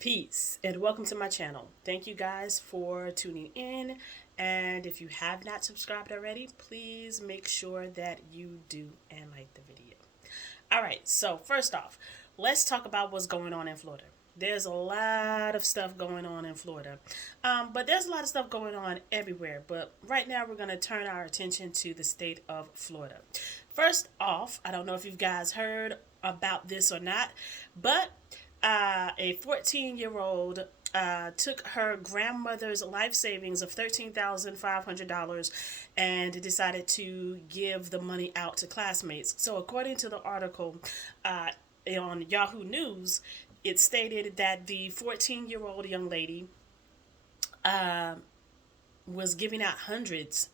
Peace and welcome to my channel. Thank you guys for tuning in, and if you have not subscribed already, please make sure that you do and like the video. Alright, so first off, let's talk about what's going on in Florida. There's a lot of stuff going on in Florida, but there's a lot of stuff going on everywhere. But right now, we're going to turn our attention to the state of Florida. First off, I don't know if you guys heard about this or not, but a 14-year-old took her grandmother's life savings of $13,500 and decided to give the money out to classmates. So, according to the article on Yahoo News, it stated that the 14-year-old young lady uh, was giving out hundreds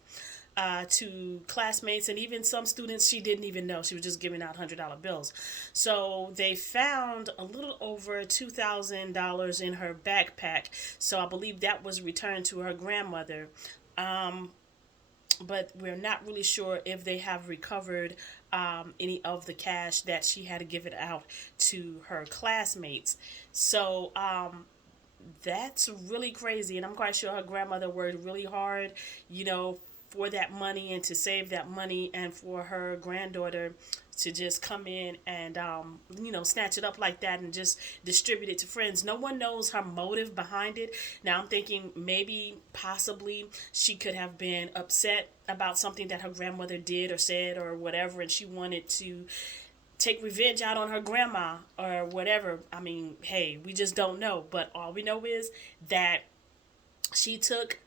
to classmates and even some students she didn't even know. She was just giving out $100 bills. So they found a little over $2,000 in her backpack. So I believe that was returned to her grandmother. But we're not really sure if they have recovered any of the cash that she had to give it out to her classmates. So that's really crazy, and I'm quite sure her grandmother worked really hard, for that money and to save that money, and for her granddaughter to just come in and snatch it up like that and just distribute it to friends. No one knows her motive behind it. Now I'm thinking maybe possibly she could have been upset about something that her grandmother did or said or whatever, and she wanted to take revenge out on her grandma or whatever. I mean, hey, we just don't know. But all we know is that she took,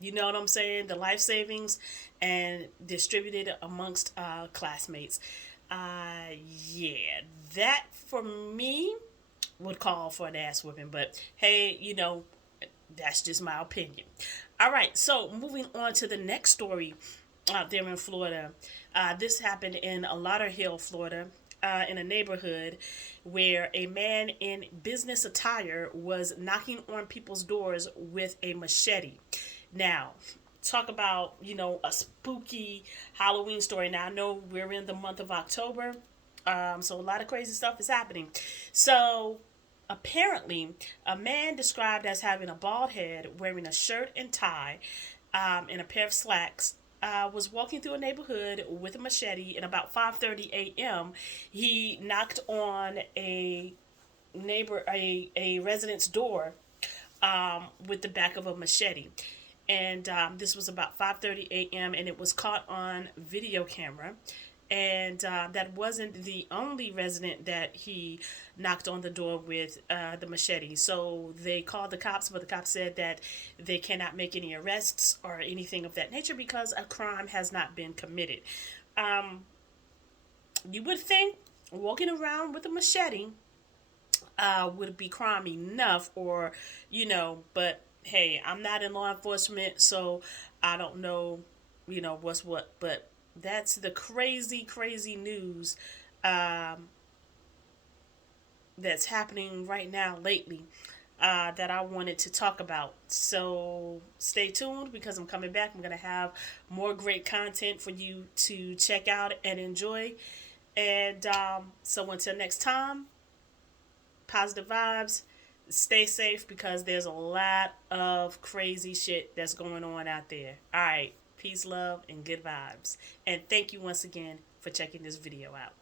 what I'm saying, the life savings and distributed it amongst classmates. Yeah, that for me would call for an ass whipping. But hey, that's just my opinion. All right, so moving on to the next story out there in Florida. This happened in Lauderhill, Florida, in a neighborhood where a man in business attire was knocking on people's doors with a machete. Now, talk about, a spooky Halloween story. Now, I know we're in the month of October, so a lot of crazy stuff is happening. So, apparently, a man described as having a bald head, wearing a shirt and tie, and a pair of slacks, was walking through a neighborhood with a machete, and about 5:30 a.m. he knocked on a resident's door with the back of a machete. And this was about 5:30 a.m. and it was caught on video camera. And that wasn't the only resident that he knocked on the door with the machete. So they called the cops, but the cops said that they cannot make any arrests or anything of that nature because a crime has not been committed. You would think walking around with a machete would be crime enough, or, but hey, I'm not in law enforcement, so I don't know, what's what. But that's the crazy, crazy news that's happening right now lately that I wanted to talk about. So stay tuned because I'm coming back. I'm going to have more great content for you to check out and enjoy. And so until next time, positive vibes. Stay safe because there's a lot of crazy shit that's going on out there. All right. Peace, love, and good vibes. And thank you once again for checking this video out.